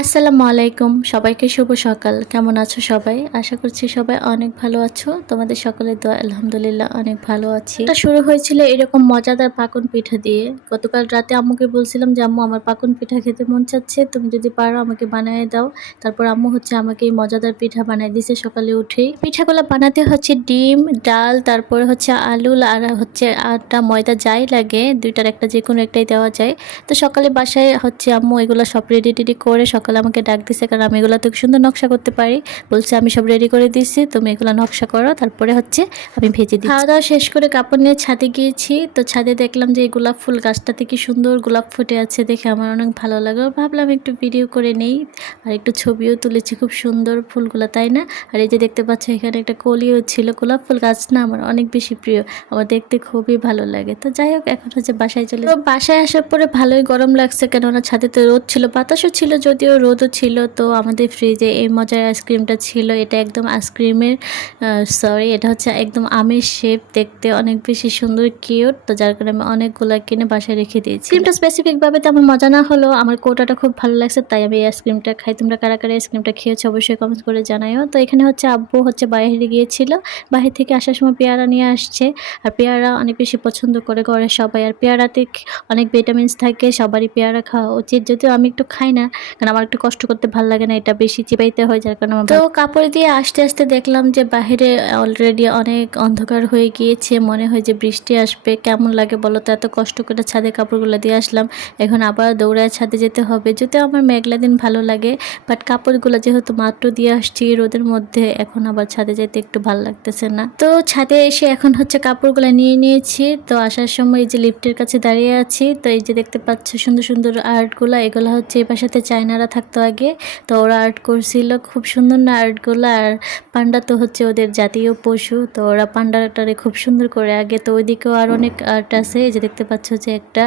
আসসালামু আলাইকুম, সবাইকে শুভ সকাল। কেমন আছো সবাই? আশা করছি সবাই অনেক ভালো আছো। তোমাদের সকলের দোয়া আলহামদুলিল্লাহ অনেক ভালো আছি। এটা শুরু হয়েছিল এরকম মজাদার পাকন পিঠা দিয়ে। গতকাল রাতে আম্মুকে বলছিলাম যে, আম্মু, আমার পাকন পিঠা খেতে মন চাচ্ছে। তুমি যদি পারো, আমাকে বানিয়ে দাও। তারপর আম্মু হচ্ছে আমাকে এই মজাদার পিঠা বানিয়ে দিছে সকালে উঠেই। পিঠাগুলো বানাতে হচ্ছে ডিম, ডাল, তারপর হচ্ছে আলু, আর হচ্ছে আটা, ময়দা যাই লাগে, দুইটার একটা যে কোনো একটাই দেওয়া যায়। তো সকালে বাসায় হচ্ছে আম্মু এগুলো সব রেডি টেডি করে সকালে আমাকে ডাক দিছে, কারণ আমি এগুলো তো সুন্দর নকশা করতে পারি। বলছে, আমি সব রেডি করে দিচ্ছি তুমি এগুলো নকশা করো। তারপরে হচ্ছে আমি ভেজে দিই খাওয়া দাওয়া শেষ করে কাপড় নিয়ে ছাদে গিয়েছি, তো ছাদে দেখলাম যে এই গোলাপ ফুল গাছটাতে কি সুন্দর গোলাপ ফুটে আছে দেখে আমার অনেক ভালো লাগে ভাবলাম একটু ভিডিও করে নেই, আর একটু ছবিও তুলেছি, খুব সুন্দর ফুলগুলো, তাই না? আর এই যে দেখতে পাচ্ছ, এখানে একটা কলিও ছিল, গোলাপ ফুল গাছ না আমার অনেক বেশি প্রিয়, আমার দেখতে খুবই ভালো লাগে। তো যাই হোক, এখন হচ্ছে বাসায় চলে বাসায় আসার পরে ভালোই গরম লাগছে, কেননা ছাদে তো রোদ ছিল, বাতাসও ছিল, যদিও রোদও ছিল, তো আমাদের ফ্রিজে এই মজার আইসক্রিমটা ছিল। এটা একদম আইসক্রিমের সরি এটা হচ্ছে একদম আমের শেপ দেখতে অনেক বেশি সুন্দর কিউট তো যার কারণে আমি অনেকগুলো কিনে বাসায় রেখে দিয়েছি। ক্রিমটা স্পেসিফিকভাবে তেমন মজা না হলেও আমার কোটাটা খুব ভালো লাগছে, তাই আমি এই আইসক্রিমটা খাই। তোমরা কারা কারা আইসক্রিমটা খেয়েছো অবশ্যই কমেন্ট করে জানাইও। তো এখানে হচ্ছে আব্বু হচ্ছে বাইরে গিয়েছিল, বাইরে থেকে আসার সময় পেয়ারা নিয়ে আসছে। আর পেয়ারা অনেক বেশি পছন্দ করে ঘরের সবাই। আর পেয়ারাতে অনেক ভিটামিনস থাকে, সবারই পেয়ারা খাওয়া উচিত। যদিও আমি একটু খাই না, কারণ আমার একটু কষ্ট করতে ভালো লাগে না এটা বেশি চিবাইতে হয় যার কারণে তো কাপড় দিয়ে আস্তে আস্তে দেখলাম যে বাহিরে অলরেডি অনেক অন্ধকার হয়ে গিয়েছে মনে হয় যে বৃষ্টি আসবে কেমন লাগে বলো তো? এত কষ্ট করে ছাদে কাপড়গুলো দিয়ে আসলাম এখন আবার দৌড়ায় ছাদে যেতে হবে যদিও আমার মেঘলা দিন ভালো লাগে বাট কাপড়গুলো যেহেতু মাত্র দিয়ে আসছি রোদের মধ্যে এখন আবার ছাদে যেতে একটু ভালো লাগতেছে না। তো ছাদে এসে এখন হচ্ছে কাপড়গুলো নিয়ে নিয়েছি তো আসার সময় এই যে লিফটের কাছে দাঁড়িয়ে আছি তো এই যে দেখতে পাচ্ছ সুন্দর সুন্দর আর্টগুলো এগুলো হচ্ছে এই পাশাতে চায়নারা থাকতো আগে। তো ওরা আর্ট করছিল খুব সুন্দর না আর্টগুলো। আর পান্ডা তো হচ্ছে ওদের জাতীয় পশু তো ওরা পান্ডাটারে খুব সুন্দর করে আগে তো ওইদিকেও আর অনেক আর্ট আছে এই যে দেখতে পাচ্ছ যে একটা।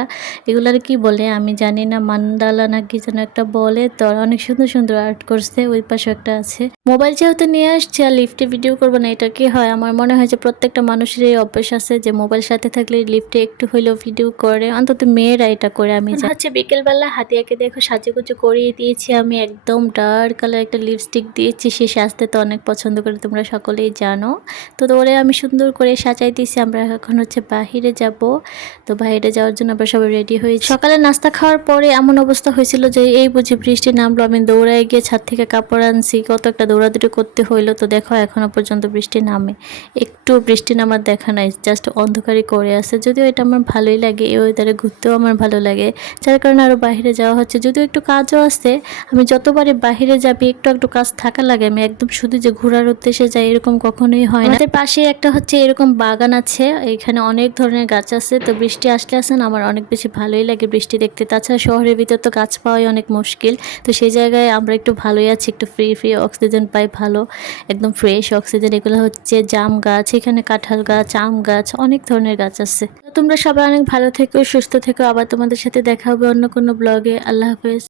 এগুলার কি বলে? আমি জানি না মান্ডালা না কি যেন একটা বলে। তো ওরা অনেক সুন্দর সুন্দর আর্ট করছে ওই পাশে একটা আছে। মোবাইল যেহেতু নিয়ে আসছে আর লিফটে ভিডিও করব না এটা কি হয়? আমার মনে হয় যে প্রত্যেকটা মানুষের এই অভ্যাস আছে যে মোবাইল সাথে থাকলে লিফটে একটু হইলেও ভিডিও করে। অন্তত মেয়েরা এটা করে আমি হচ্ছে বিকেলবেলা হাতিয়াকে দেখো সাজুগুজু করিয়ে দিয়েছি, আমি একদম ডার্ক কালার একটা লিপস্টিক দিয়েছি, সে সাজতে তো অনেক পছন্দ করে, তোমরা সকলেই জানো। তো ওরে আমি সুন্দর করে সাজাই দিয়েছি, আমরা এখন হচ্ছে বাহিরে যাব। তো বাইরে যাওয়ার জন্য আমরা সবাই রেডি হয়েছি সকালে নাস্তা খাওয়ার পরে এমন অবস্থা হয়েছিল যে এই বুঝি বৃষ্টি নামলো, আমি দৌড়ায় গিয়ে ছাদ থেকে কাপড় আনছি, কত একটা দৌড়াদৌড়ি করতে হইল। তো দেখো এখনও পর্যন্ত বৃষ্টি নামে। একটু বৃষ্টি নামার দেখা নাই জাস্ট অন্ধকারই করে আছে। যদিও এটা আমার ভালোই লাগে, এই ওয়েদারে ঘুরতেও আমার ভালো লাগে। যার কারণে আরও বাইরে যাওয়া হচ্ছে। যদিও একটু কাজও আছে আমি যতবারই বাহিরে যাবি, একটু একটু কাজ থাকা লাগে। আমি একদম শুধু যে ঘোরার উদ্দেশ্যে যাই, এরকম কখনোই হয় না। পাশে একটা হচ্ছে এরকম বাগান আছে। এখানে অনেক ধরনের গাছ আছে। তো বৃষ্টি আসলে আসেন আমার অনেক বেশি ভালোই লাগে বৃষ্টি দেখতে। তাছাড়া শহরের ভিতর তো গাছ পাওয়াই অনেক মুশকিল। তো সেই জায়গায় আমরা একটু ভালোই আছি, একটু ফ্রি ফ্রি অক্সিজেন পাই ভালো, একদম ফ্রেশ অক্সিজেন এগুলো হচ্ছে জাম গাছ, এখানে কাঁঠাল গাছ, আম গাছ, অনেক ধরনের গাছ আছে। তোমরা সবাই অনেক ভালো থেকো, সুস্থ থেকো। আবার তোমাদের সাথে দেখা হবে অন্য কোনো ব্লগে আল্লাহ হাফেজ।